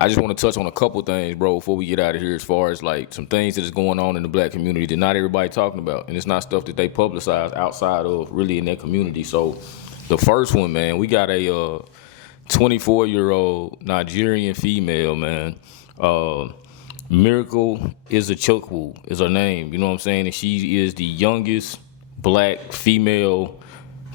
I just want to touch on a couple things, bro, before we get out of here, as far as like some things that is going on in the black community that not everybody talking about, and it's not stuff that they publicize outside of really in their community. So the first one, man, we got a 24-year-old Nigerian female, man. Miracle Izuchukwu is her name, you know what I'm saying? And she is the youngest black female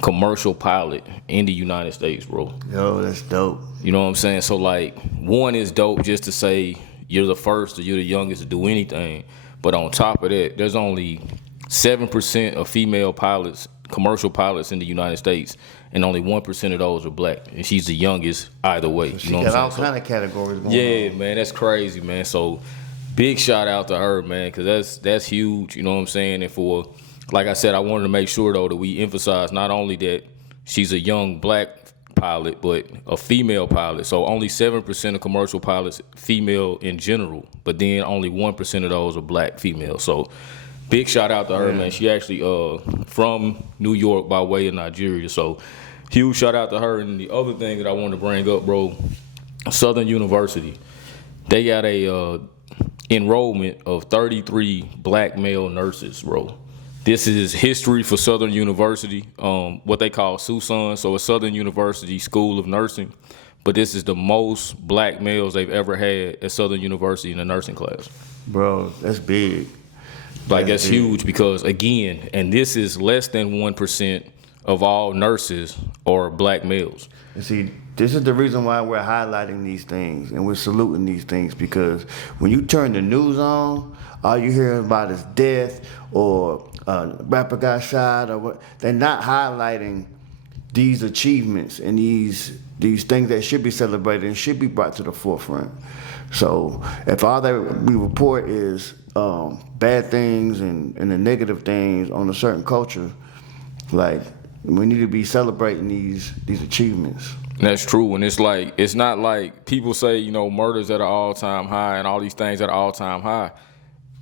commercial pilot in the United States, bro. Yo, that's dope. You know what I'm saying? So, like, one is dope just to say you're the first or you're the youngest to do anything. But on top of that, there's only 7% of female pilots, commercial pilots in the United States, and only 1% of those are black. And she's the youngest either way. So you know she what got I'm all saying? kind of categories going on. Yeah, man, that's crazy, man. So, big shout out to her, man, because that's huge, you know what I'm saying? And for, like I said, I wanted to make sure, though, that we emphasize not only that she's a young black pilot, but a female pilot. So only 7% of commercial pilots female in general, but then only 1% of those are black females. So big shout out to her, man. She actually from New York by way of Nigeria. So huge shout out to her. And the other thing that I wanted to bring up, bro, Southern University, they got a enrollment of 33 black male nurses, bro. This is history for Southern University, what they call SUSUN, so a Southern University School of Nursing. But this is the most black males they've ever had at Southern University in a nursing class. Bro, that's big. Like, that's huge because, again, and this is less than 1% of all nurses are black males. And see, this is the reason why we're highlighting these things and we're saluting these things, because when you turn the news on, all you hear about is death or rapper got shot or what. They're not highlighting these achievements and these things that should be celebrated and should be brought to the forefront. So if all that we report is bad things and the negative things on a certain culture, like, we need to be celebrating these achievements. That's true, and it's not like people say, you know, murders at an all-time high and all these things at an all-time high.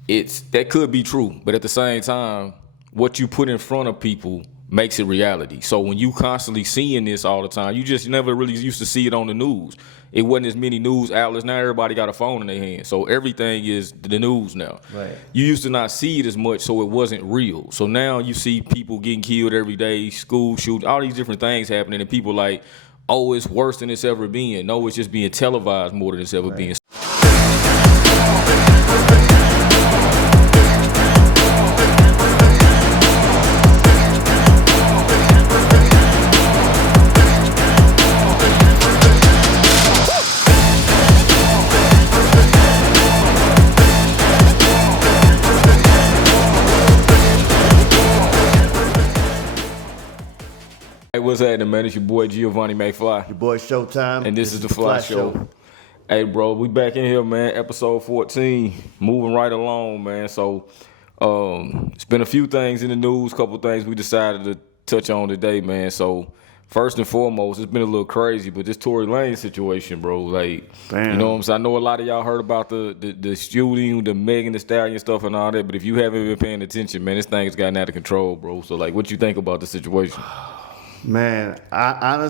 That could be true, but at the same time, what you put in front of people makes it reality. So when you constantly seeing this all the time, you just never really used to see it on the news. It wasn't as many news outlets. Now everybody got a phone in their hand, so everything is the news now. Right. You used to not see it as much, so it wasn't real. So now you see people getting killed every day, school shooting, all these different things happening, and people like, oh, it's worse than it's ever been. No, it's just being televised more than it's ever been. Hey, what's happening, man? It's your boy Giovanni McFly. Your boy Showtime. And this is the Fly Show. Hey, bro, we back in here, man. Episode 14. Moving right along, man. So, it's been a few things in the news, couple things we decided to touch on today, man. So, first and foremost, it's been a little crazy, but this Tory Lane situation, bro, like, Damn. You know what I'm saying? I know a lot of y'all heard about the shooting, the Megan Thee Stallion stuff and all that, but if you haven't been paying attention, man, this thing has gotten out of control, bro. So, like, what you think about the situation? Man, I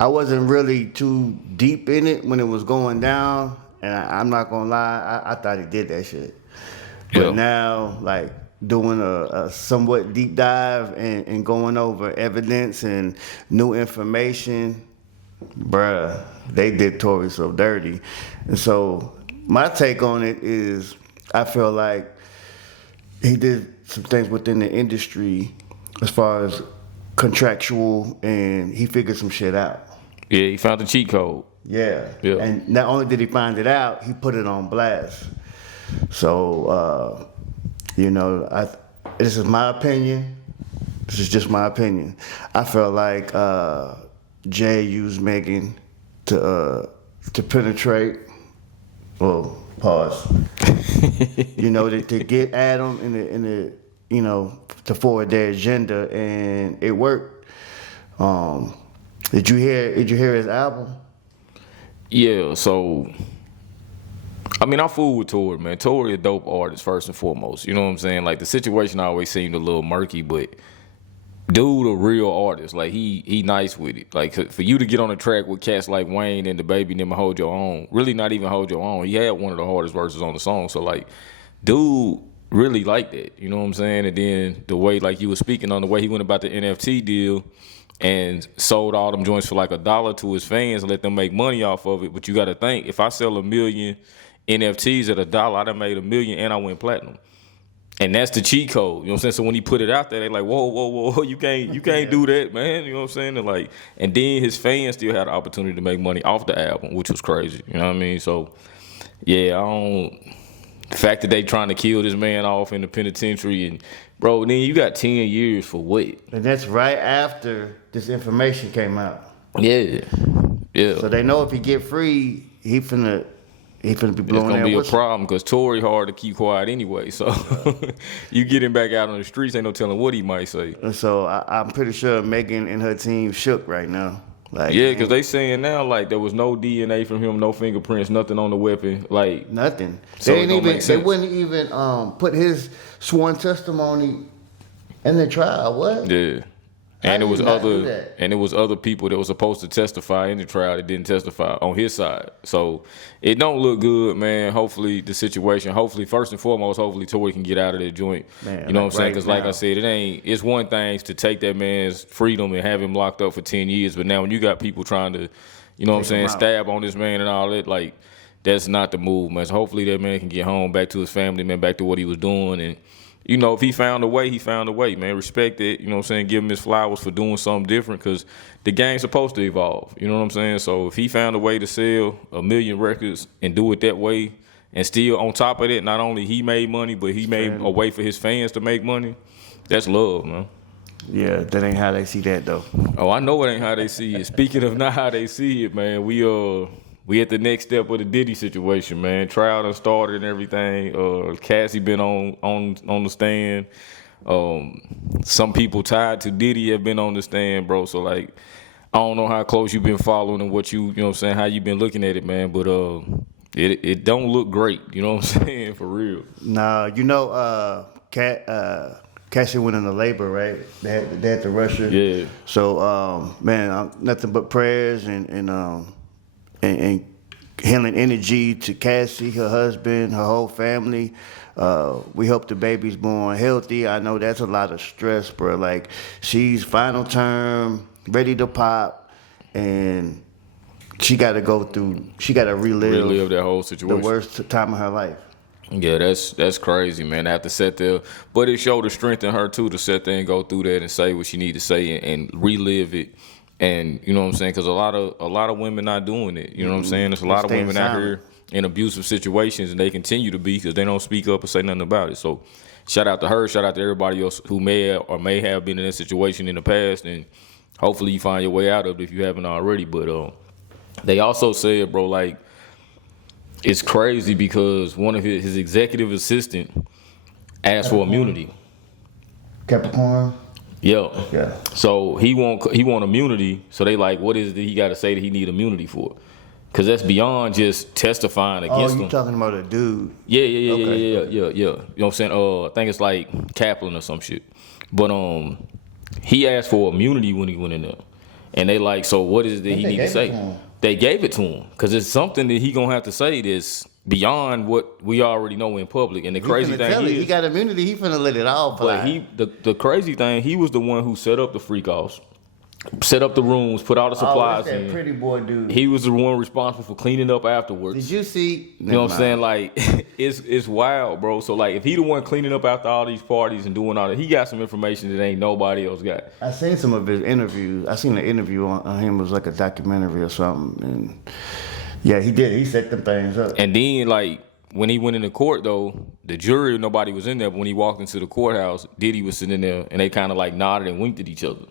wasn't really too deep in it when it was going down, and I'm not gonna lie, I thought he did that shit. But Yeah. now, like, doing a somewhat deep dive and going over evidence and new information, bruh, they did Tory so dirty. And so my take on it is, I feel like he did some things within the industry as far as contractual, and he figured some shit out. Yeah, he found the cheat code. Yeah. Yeah. And not only did he find it out, he put it on blast. So, you know, this is my opinion. This is just my opinion. I felt like Jay used Megan to penetrate. Well, pause. You know, to get at him in the you know, to forward their agenda, and it worked. Did you hear his album? Yeah, so I mean, I fool with Tory, man. Tory a dope artist first and foremost. You know what I'm saying? Like, the situation always seemed a little murky, but dude a real artist. Like he nice with it. Like for you to get on the track with cats like Wayne and the Baby and them and hold your own, really not even hold your own. He had one of the hardest verses on the song. So like, dude really like that. You know what I'm saying? And then the way like you were speaking on the way he went about the NFT deal and sold all them joints for like $1 to his fans and let them make money off of it. But you got to think, if I sell 1 million NFTs at $1, I done made 1 million and I went platinum. And that's the cheat code, you know what I'm saying? So when he put it out there, they like, whoa, you can't do that, man. You know what I'm saying? And then his fans still had the opportunity to make money off the album, which was crazy. You know what I mean? So yeah, the fact that they trying to kill this man off in the penitentiary and bro, then you got 10 years for what? And that's right after this information came out. Yeah. So they know if he get free, he finna be blowing. It's gonna be a problem because Tory hard to keep quiet anyway. So you get him back out on the streets, ain't no telling what he might say. And so I'm pretty sure Megan and her team shook right now. Like, yeah, because they saying now like there was no DNA from him, no fingerprints, nothing on the weapon, like nothing. So they wouldn't even put his sworn testimony in the trial. What? Yeah. And it was other people that were supposed to testify in the trial that didn't testify on his side. So it don't look good, man. Hopefully first and foremost, hopefully Tory can get out of that joint. Man, you know what I'm saying? Because like I said, it's one thing to take that man's freedom and have him locked up for 10 years. But now when you got people trying to, you know what I'm saying, stab on this man and all that, like that's not the move, man. So hopefully that man can get home, back to his family, man, back to what he was doing. And you know, if he found a way, man. Respect it. You know what I'm saying? Give him his flowers for doing something different because the game's supposed to evolve. You know what I'm saying? So if he found a way to sell 1 million records and do it that way and still on top of it, not only he made money, but he made a way for his fans to make money, that's love, man. Yeah, that ain't how they see that, though. Oh, I know it ain't how they see it. Speaking of not how they see it, man, we at the next step of the Diddy situation, man. Trial done started and everything. Cassie been on the stand. Some people tied to Diddy have been on the stand, bro. So like, I don't know how close you've been following and what you know what I'm saying, how you been looking at it, man. But it don't look great. You know what I'm saying, for real. Nah, you know, Cassie went into labor, right? They had to rush her. Yeah. So man, nothing but prayers and healing energy to Cassie, her husband, her whole family. We hope the baby's born healthy. I know that's a lot of stress, bro. Like, she's final term, ready to pop, and she got to relive that whole situation. The worst time of her life. Yeah, that's crazy, man. I have to sit there, but it showed the strength in her too to sit there and go through that and say what she need to say and relive it. And you know what I'm saying? Because a lot of women not doing it. You know what I'm saying? There's a lot of women out here in abusive situations, and they continue to be because they don't speak up and say nothing about it. So shout out to her. Shout out to everybody else who may have been in that situation in the past. And hopefully you find your way out of it if you haven't already. But they also said, bro, like, it's crazy because one of his executive assistant asked for immunity. Capricorn? Yeah. So he want immunity. So they like, what is it he got to say that he need immunity for? Because that's beyond just testifying against him. Oh, you talking about a dude? Yeah. You know what I'm saying? I think it's like Kaplan or some shit. But he asked for immunity when he went in there, and they like, so what is it that he need to say? They gave it to him because it's something that he gonna have to say that's beyond what we already know in public. And the crazy thing is, he got immunity. He finna let it all fly. But the crazy thing, he was the one who set up the freak offs, set up the rooms, put all the supplies that's that in. Pretty boy dude. He was the one responsible for cleaning up afterwards. Did you see? You know what I'm saying? Like, it's wild, bro. So like, if he the one cleaning up after all these parties and doing all that, he got some information that ain't nobody else got. I seen some of his interviews. I seen an interview on him. It was like a documentary or something. And yeah, he did. He set them things up. And then like, when he went into court though, the jury, nobody was in there. But when he walked into the courthouse, Diddy was sitting there, and they kind of like nodded and winked at each other.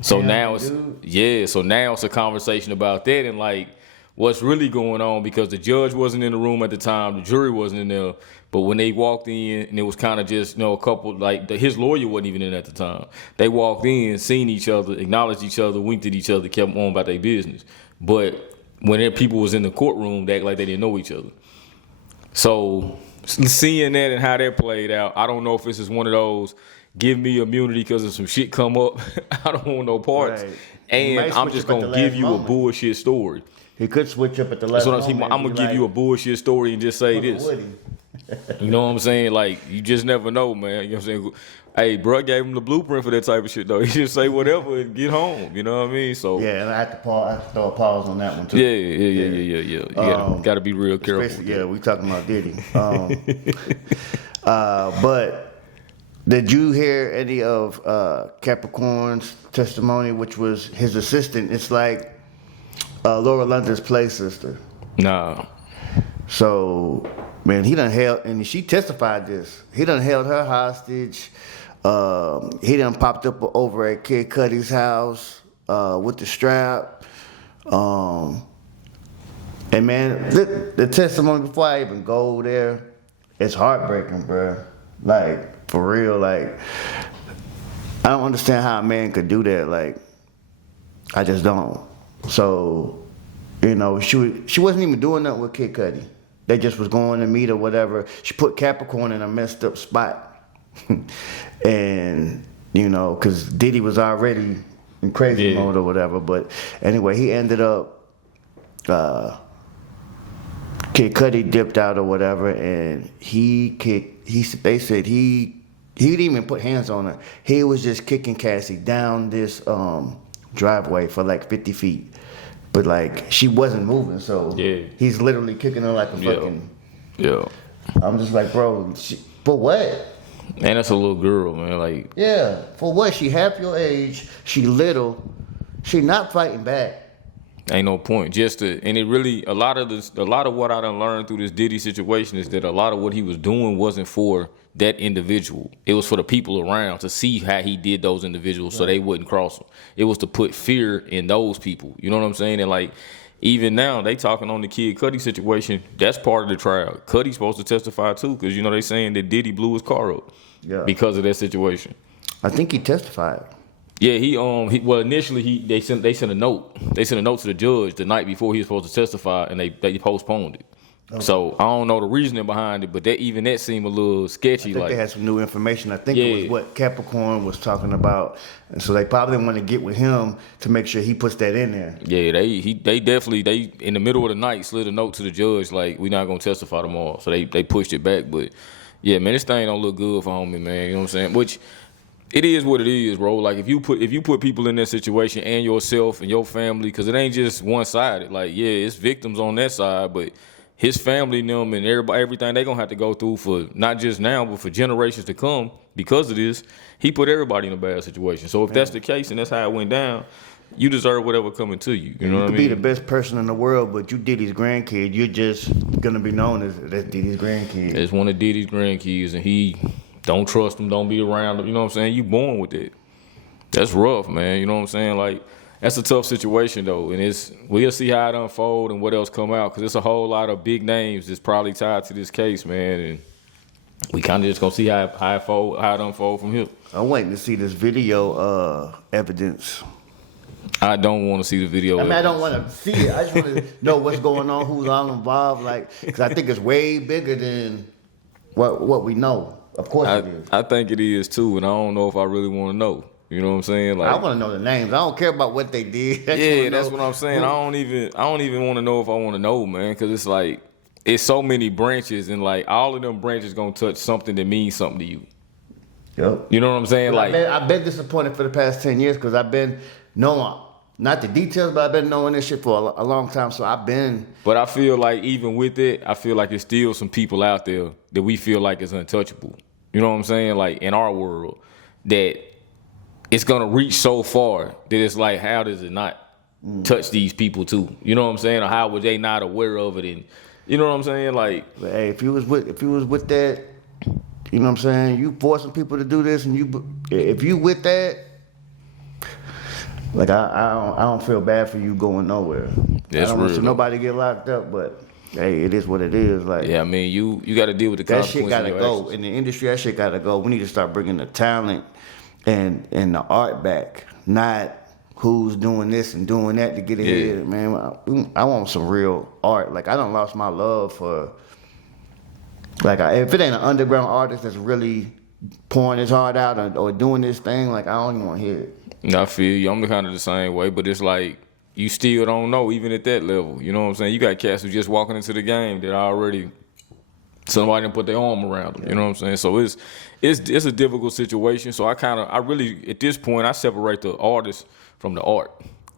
So now it's a conversation about that and like what's really going on, because the judge wasn't in the room at the time, the jury wasn't in there, but when they walked in, and it was kind of just, you know, a couple, like his lawyer wasn't even in at the time. They walked in, seen each other, acknowledged each other, winked at each other, kept on about their business. But when people was in the courtroom, they act like they didn't know each other. So seeing that and how that played out, I don't know if this is one of those, give me immunity because of some shit come up. I don't want no parts. Right. And I'm just going to give you a bullshit story. He could switch up at the last moment. I'm going to give you a bullshit story and just say this. You know what I'm saying? Like, you just never know, man. You know what I'm saying? Hey, bro gave him the blueprint for that type of shit, though. He just say whatever and get home. You know what I mean? So yeah, and I have to throw a pause on that one, too. Yeah. You got to be real careful. Yeah, we talking about Diddy. But did you hear any of Capricorn's testimony, which was his assistant? It's like Laura London's play sister. Nah. So, man, he done held, and she testified this. He done held her hostage. He done popped up over at Kid Cudi's house with the strap. And man, the testimony, before I even go there, it's heartbreaking, bro. Like, for real, like, I don't understand how a man could do that. Like, I just don't. So, you know, she wasn't even doing nothing with Kid Cudi. They just was going to meet or whatever. She put Capricorn in a messed up spot. And, you know, because Diddy was already in crazy mode or whatever. But anyway, he ended up, Kid Cudi dipped out or whatever, and they said he didn't even put hands on her. He was just kicking Cassie down this driveway for like 50 feet. But like, she wasn't moving, so he's literally kicking her like a fucking... Yeah. I'm just like, bro, for what? Man, that's a little girl, man. Like, yeah, for what? She half your age. She little. She not fighting back. Ain't no point. And it really, a lot of what I done learned through this Diddy situation is that a lot of what he was doing wasn't for that individual. It was for the people around to see how he did those individuals so they wouldn't cross him. It was to put fear in those people. You know what I'm saying? And like, even now, they talking on the Kid Cudi situation. That's part of the trial. Cudi's supposed to testify too, because, you know, they saying that Diddy blew his car up because of that situation. I think he testified. Yeah, initially they sent a note. They sent a note to the judge the night before he was supposed to testify, and they postponed it. Okay. So I don't know the reasoning behind it, but that seemed a little sketchy. I think they had some new information. I think it was what Capricorn was talking about, and so they probably want to get with him to make sure he puts that in there. Yeah, they definitely in the middle of the night slid a note to the judge like, we're not gonna testify tomorrow. So they pushed it back, but yeah, man, this thing don't look good for homie, man. You know what I'm saying? Which it is what it is, bro. Like, if you put people in that situation and yourself and your family, because it ain't just one sided. Like, yeah, it's victims on that side, but his family, them, and everything they gonna have to go through for not just now, but for generations to come because of this. He put everybody in a bad situation. So if that's the case and that's how it went down, you deserve whatever coming to you. You know what I mean? You could be the best person in the world, but you Diddy's grandkid. You're just gonna be known as Diddy's grandkid. It's one of Diddy's grandkids, and he don't trust him, don't be around him. You know what I'm saying? You born with it. That's rough, man. You know what I'm saying? Like, that's a tough situation, though, and we'll see how it unfold and what else come out, because it's a whole lot of big names that's probably tied to this case, man, and we kind of just gonna see how it unfold from here. I'm waiting to see this video evidence. I don't want to see the video. I don't want to see it. I just want to know what's going on, who's all involved, like, because I think it's way bigger than what we know. Of course it is. I think it is too, and I don't know if I really want to know. You know what I'm saying? Like, I want to know the names. I don't care about what they did. That's what I'm saying. I don't even want to know if I want to know, man, because it's like, it's so many branches, and like, all of them branches gonna touch something that means something to you. Yep. You know what I'm saying? But like, I've been disappointed for the past 10 years because I've been knowing, not the details, but I've been knowing this shit for a long time. So I've been. But I feel like even with it, I feel like there's still some people out there that we feel like is untouchable. You know what I'm saying? Like, in our world, that it's gonna reach so far that it's like, how does it not touch these people too? You know what I'm saying? Or how were they not aware of it? And you know what I'm saying? Like, but hey, if you was with that, you know what I'm saying? You forcing people to do this, and if you with that, like, I don't feel bad for you going nowhere. That's I don't want nobody get locked up, but hey, it is what it is. Like, yeah, I mean, you got to deal with the consequences. That shit gotta go in the industry. That shit gotta go. We need to start bringing the talent and the art back, not who's doing this and doing that to get ahead, man. I want some real art. Like, I done lost my love for, like, if it ain't an underground artist that's really pouring his heart out or doing this thing, like I don't even want to hear it. I feel you. I'm kind of the same way, but it's like you still don't know, even at that level. You know what I'm saying? You got cats who just walking into the game that already somebody didn't put their arm around them. You know what I'm saying? So it's a difficult situation. So I really at this point I separate the artist from the art.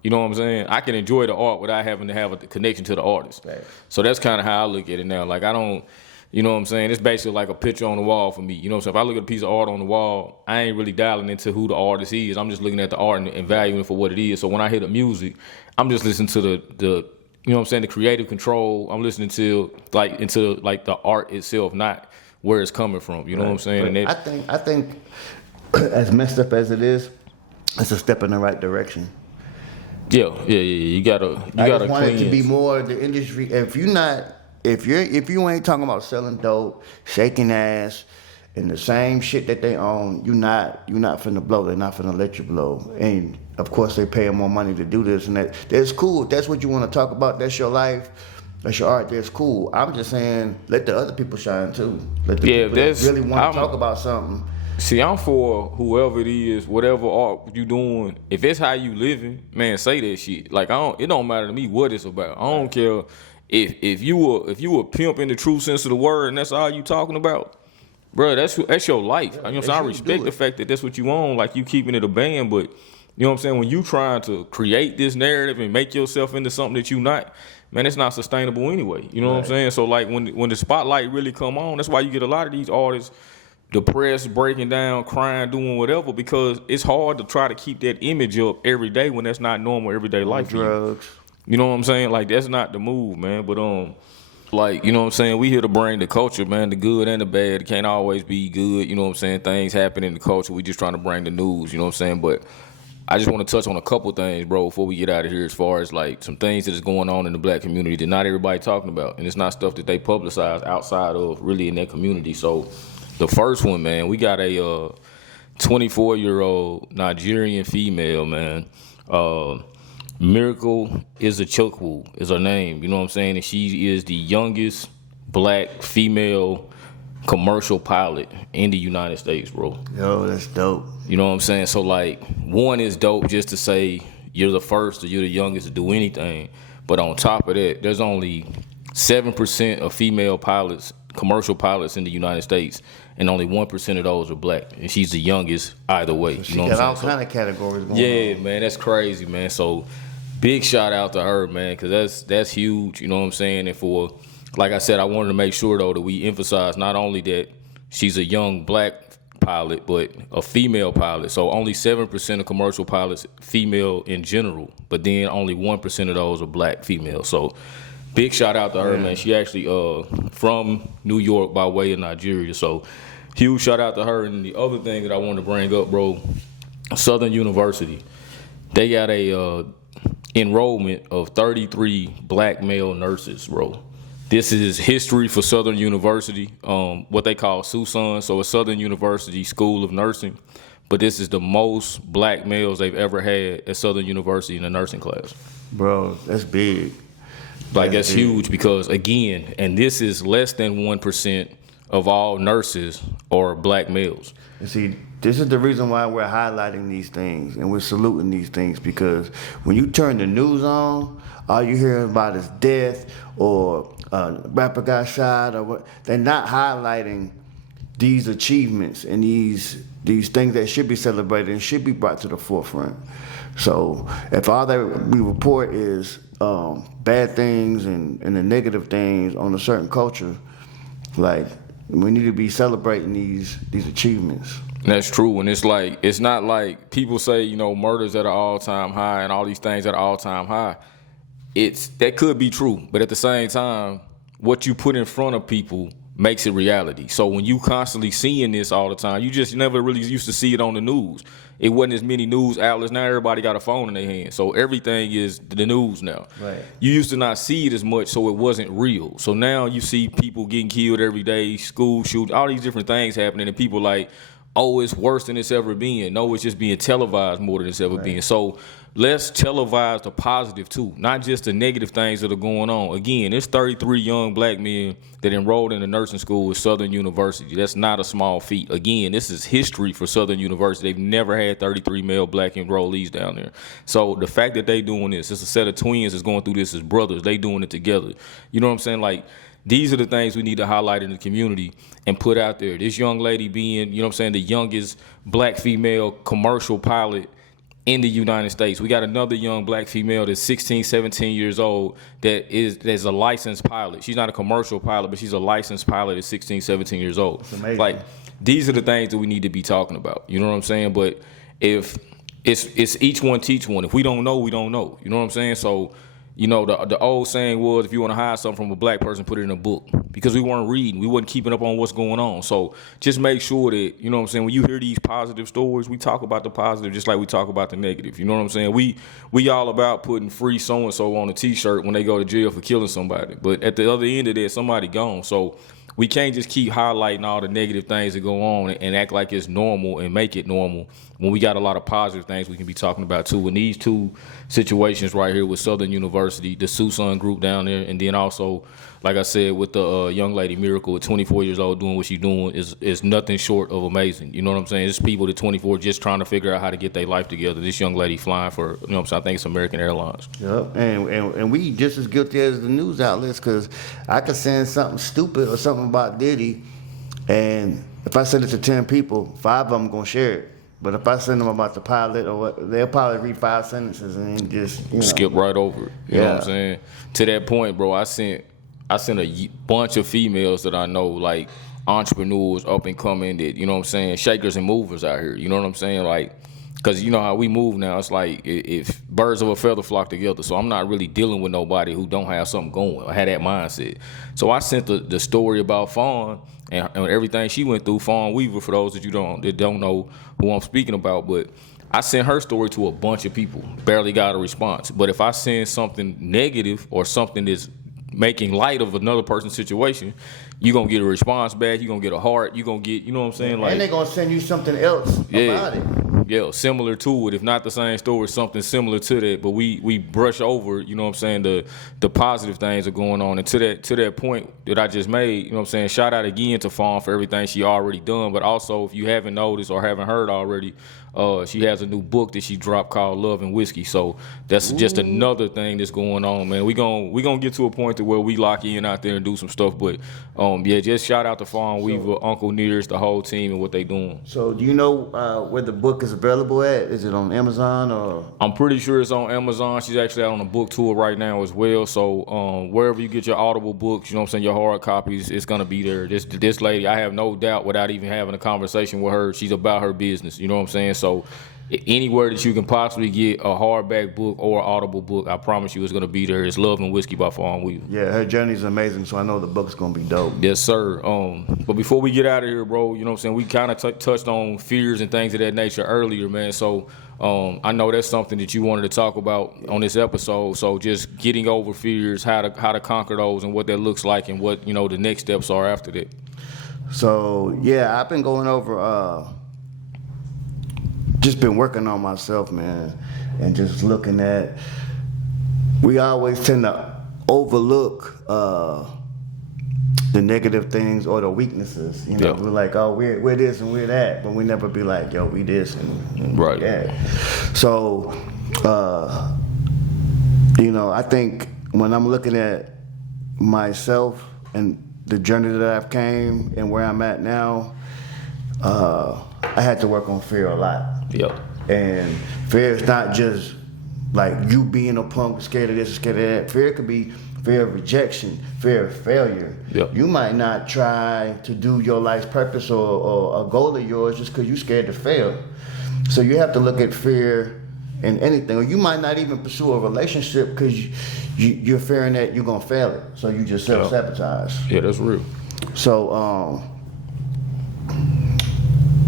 You know what I'm saying? I can enjoy the art without having to have a connection to the artist. Right. So that's kind of how I look at it now. Like I don't, you know what I'm saying? It's basically like a picture on the wall for me. You know what I'm saying? If I look at a piece of art on the wall, I ain't really dialing into who the artist is. I'm just looking at the art and valuing it for what it is. So when I hear the music, I'm just listening to the you know what I'm saying, the creative control. I'm listening to into the art itself, not where it's coming from. You know what I'm saying? And I think as messed up as it is, it's a step in the right direction. Yeah. You gotta I just want it to be more the industry. If you ain't talking about selling dope, shaking ass, and the same shit that they own, you're not finna blow. They're not finna let you blow. And of course, they pay them more money to do this and that. That's cool. If that's what you want to talk about. That's your life. That's your art. That's cool. I'm just saying, let the other people shine too. Let the people that really want to talk about something. See, I'm for whoever it is, whatever art you doing. If it's how you living, man, say that shit. Like it don't matter to me what it's about. I don't care if you a pimp in the true sense of the word and that's all you talking about, bro. That's your life. You know what I'm saying? I respect the fact that that's what you own. Like you keeping it a band, but you know what I'm saying? When you trying to create this narrative and make yourself into something that you not, man, it's not sustainable anyway. You know what I'm saying? So like when the spotlight really come on, that's why you get a lot of these artists depressed, breaking down, crying, doing whatever, because it's hard to try to keep that image up every day when that's not normal everyday life. Drugs. You know what I'm saying? Like that's not the move, man. But like, you know what I'm saying? We here to bring the culture, man, the good and the bad. It can't always be good, you know what I'm saying? Things happen in the culture. We just trying to bring the news, you know what I'm saying? But I just want to touch on a couple things, bro, before we get out of here, as far as like some things that is going on in the black community that not everybody talking about. And it's not stuff that they publicize outside of really in their community. So the first one, man, we got a 24-year-old Nigerian female, man. Miracle Izuchukwu is her name, you know what I'm saying? And she is the youngest black female commercial pilot in the United States, bro. Yo, that's dope. You know what I'm saying? So, like, one is dope just to say you're the first or you're the youngest to do anything. But on top of that, there's only 7% of female pilots, commercial pilots in the United States, and only 1% of those are black. And she's the youngest either way. So you know she what got I'm saying? all kind of categories going on. Yeah, man, that's crazy, man. So, big shout out to her, man, because that's huge, you know what I'm saying? And for, like I said, I wanted to make sure, though, that we emphasize not only that she's a young black pilot, but a female pilot. So only 7% of commercial pilots female in general, but then only 1% of those are black females. So big shout out to her, man. She actually from New York by way of Nigeria. So huge shout out to her. And the other thing that I want to bring up, bro, Southern University, they got a enrollment of 33 black male nurses, bro. This is history for Southern University, what they call SUSUN, so it's Southern University School of Nursing. But this is the most black males they've ever had at Southern University in a nursing class. Bro, that's big. Like, that's huge because, again, and this is less than 1% of all nurses are black males. And see, this is the reason why we're highlighting these things and we're saluting these things, because when you turn the news on, all you hear about is death or rapper got shot or what. They're not highlighting these achievements and these things that should be celebrated and should be brought to the forefront. So if all that we report is bad things and the negative things on a certain culture, like, we need to be celebrating these achievements. That's true, and it's not like people say, you know, murders at an all-time high and all these things at an all-time high. That could be true, but at the same time, what you put in front of people makes it reality. So when you constantly seeing this all the time, you just never really used to see it on the news. It wasn't as many news outlets. Now everybody got a phone in their hand, so everything is the news now. Right. You used to not see it as much, so it wasn't real. So now you see people getting killed every day, school shooting, all these different things happening, and people like, oh, it's worse than it's ever been. No, it's just being televised more than it's ever been. So let's televise the positive too, not just the negative things that are going on. Again, there's 33 young black men that enrolled in the nursing school at Southern University. That's not a small feat. Again, this is history for Southern University. They've never had 33 male black enrollees down there. So the fact that they doing this, it's a set of twins that's going through this as brothers. They doing it together. You know what I'm saying? Like, these are the things we need to highlight in the community and put out there. This young lady being, you know what I'm saying, the youngest black female commercial pilot in the United States. We got another young black female that's 16, 17 years old that's a licensed pilot. She's not a commercial pilot, but she's a licensed pilot at 16, 17 years old. That's amazing. Like, these are the things that we need to be talking about. You know what I'm saying? But if it's each one teach one. If we don't know, we don't know. You know what I'm saying? So, you know, the old saying was, if you want to hide something from a black person, put it in a book. Because we weren't reading. We wasn't keeping up on what's going on. So just make sure that, you know what I'm saying, when you hear these positive stories, we talk about the positive just like we talk about the negative. You know what I'm saying? We all about putting free so-and-so on a T-shirt when they go to jail for killing somebody. But at the other end of that, somebody gone. So we can't just keep highlighting all the negative things that go on and act like it's normal and make it normal when we got a lot of positive things we can be talking about too. And these two situations right here with Southern University, the Susan group down there, and then also, like I said, with the young lady Miracle at 24 years old doing what she's doing is nothing short of amazing. You know what I'm saying? It's people at 24 just trying to figure out how to get their life together. This young lady flying for, you know what I'm saying, I think it's American Airlines. Yep, and we just as guilty as the news outlets, because I could send something stupid or something about Diddy, and if I send it to 10 people, 5 of them going to share it. But if I send them about the pilot or what, they'll probably read 5 sentences and then just, you know. Skip right over it. You know what I'm saying? To that point, bro, I sent a bunch of females that I know, like entrepreneurs up and coming, that, you know what I'm saying, shakers and movers out here. You know what I'm saying? Like, because you know how we move now. It's like if birds of a feather flock together. So I'm not really dealing with nobody who don't have something going. I had that mindset. So I sent the story about Fawn and everything she went through. Fawn Weaver, for those that don't know who I'm speaking about, but I sent her story to a bunch of people. Barely got a response. But if I send something negative or something that's making light of another person's situation, you're going to get a response back. You're going to get a heart. You're going to get, you know what I'm saying? Like, and they're going to send you something else about it. Yeah, similar to it. If not the same story, something similar to that. But we brush over, you know what I'm saying, the positive things are going on. And to that point that I just made, you know what I'm saying, shout out again to Fawn for everything she already done. But also, if you haven't noticed or haven't heard already, she has a new book that she dropped called Love and Whiskey. So that's just another thing that's going on, man. We gonna get to a point to where we lock in out there and do some stuff. But just shout out to Fawn Weaver, Uncle Nears, the whole team, and what they doing. So do you know where the book is available at? Is it on Amazon or? I'm pretty sure it's on Amazon. She's actually out on a book tour right now as well. So wherever you get your Audible books, you know what I'm saying, your hard copies, it's gonna be there. This lady, I have no doubt, without even having a conversation with her, she's about her business. You know what I'm saying? So anywhere that you can possibly get a hardback book or Audible book, I promise you it's going to be there. It's Love and Whiskey by Fawn Weaver. Yeah, her journey's amazing, so I know the book's going to be dope. Yes, sir. But before we get out of here, bro, you know what I'm saying, we kind of touched on fears and things of that nature earlier, man. So I know that's something that you wanted to talk about on this episode. So just getting over fears, how to conquer those and what that looks like and what, you know, the next steps are after that. So, yeah, I've been going over... just been working on myself, man, and just looking at, we always tend to overlook the negative things or the weaknesses. You know, we're like, oh, we're this and we're that, but we never be like, yo, we this and right. that. So, you know, I think when I'm looking at myself and the journey that I've came and where I'm at now, I had to work on fear a lot. Yep. And fear is not just like you being a punk, scared of this, scared of that. Fear could be fear of rejection, fear of failure. Yep. You might not try to do your life's purpose or a goal of yours just because you're scared to fail. So you have to look at fear in anything. Or you might not even pursue a relationship because you're fearing that you're going to fail it. So you just self-sabotage. Yeah, that's real. So,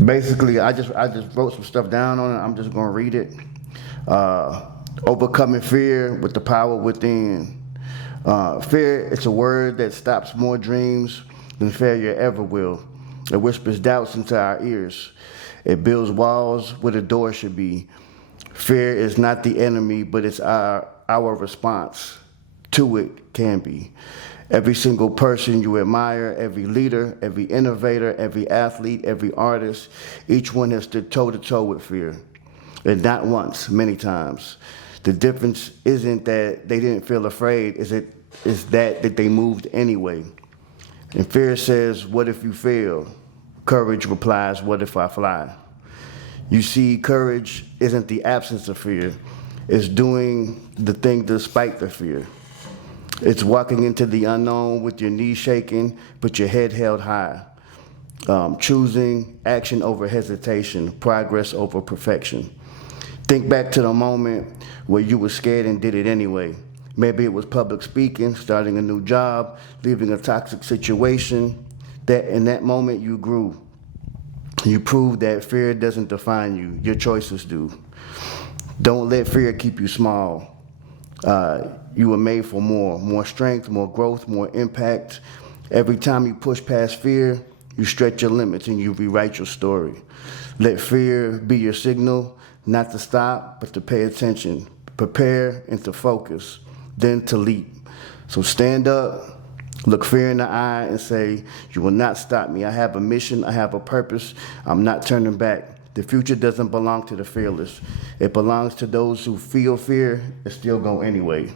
basically, I just wrote some stuff down on it. I'm just gonna read it. Overcoming fear with the power within. Fear, it's a word that stops more dreams than failure ever will. It whispers doubts into our ears. It builds walls where the door should be. Fear is not the enemy, but it's our response to it can be. Every single person you admire, every leader, every innovator, every athlete, every artist, each one has stood toe-to-toe with fear. And not once, many times. The difference isn't that they didn't feel afraid, is that they moved anyway. And fear says, what if you fail? Courage replies, what if I fly? You see, courage isn't the absence of fear. It's doing the thing despite the fear. It's walking into the unknown with your knees shaking, but your head held high. Choosing action over hesitation, progress over perfection. Think back to the moment where you were scared and did it anyway. Maybe it was public speaking, starting a new job, leaving a toxic situation. That in that moment you grew. You proved that fear doesn't define you. Your choices do. Don't let fear keep you small. You were made for more strength, more growth, more impact. Every time you push past fear, you stretch your limits and you rewrite your story. Let fear be your signal, not to stop, but to pay attention, prepare and to focus, then to leap. So stand up. Look fear in the eye and say, you will not stop me. I have a mission. I have a purpose. I'm not turning back. The future doesn't belong to the fearless. It belongs to those who feel fear and still go anyway.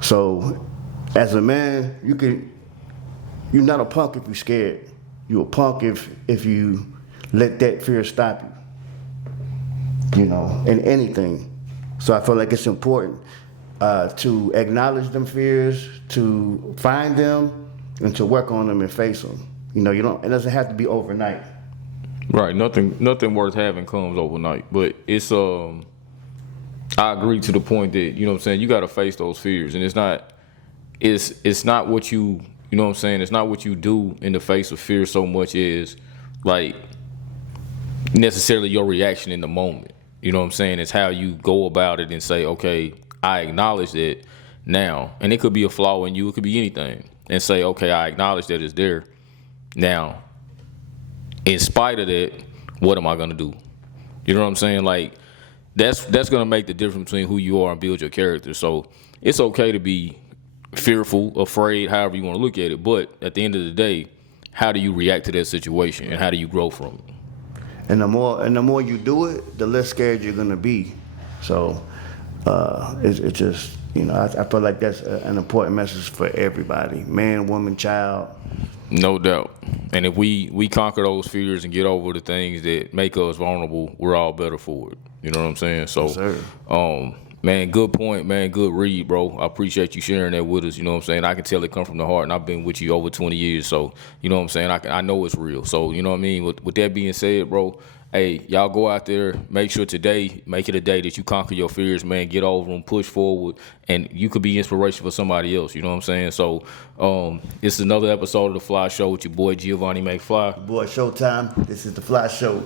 So as a man, you're not a punk if you're scared. You're a punk if you let that fear stop you, in anything. So I feel like it's important to acknowledge them fears, to find them, and to work on them and face them. It doesn't have to be overnight. Right. Nothing worth having comes overnight. But it's I agree to the point that, you got to face those fears, and it's not what you it's not what you do in the face of fear so much as like necessarily your reaction in the moment. It's how you go about it and say, okay, I acknowledge that now, and it could be a flaw in you, it could be anything, and say, okay, I acknowledge that it's there. Now, in spite of that, what am I gonna do? You know what I'm saying? Like, that's gonna make the difference between who you are and build your character. So it's okay to be fearful, afraid, however you want to look at it. But at the end of the day, how do you react to that situation, and how do you grow from it? And the more you do it, the less scared you're gonna be. So it's just I feel like that's an important message for everybody, man, woman, child. No doubt. And if we conquer those fears and get over the things that make us vulnerable, we're all better for it. You know what I'm saying? So, yes, sir. Man, good point, man. Good read, bro. I appreciate you sharing that with us. You know what I'm saying? I can tell it come from the heart, and I've been with you over 20 years. So, you know what I'm saying? I know it's real. So, you know what I mean? With that being said, bro, hey, y'all go out there, make sure today, make it a day that you conquer your fears, man. Get over them, push forward, and you could be inspiration for somebody else. You know what I'm saying? So, it's another episode of The Fly Show with your boy Giovanni McFly. Boy, Showtime. This is The Fly Show.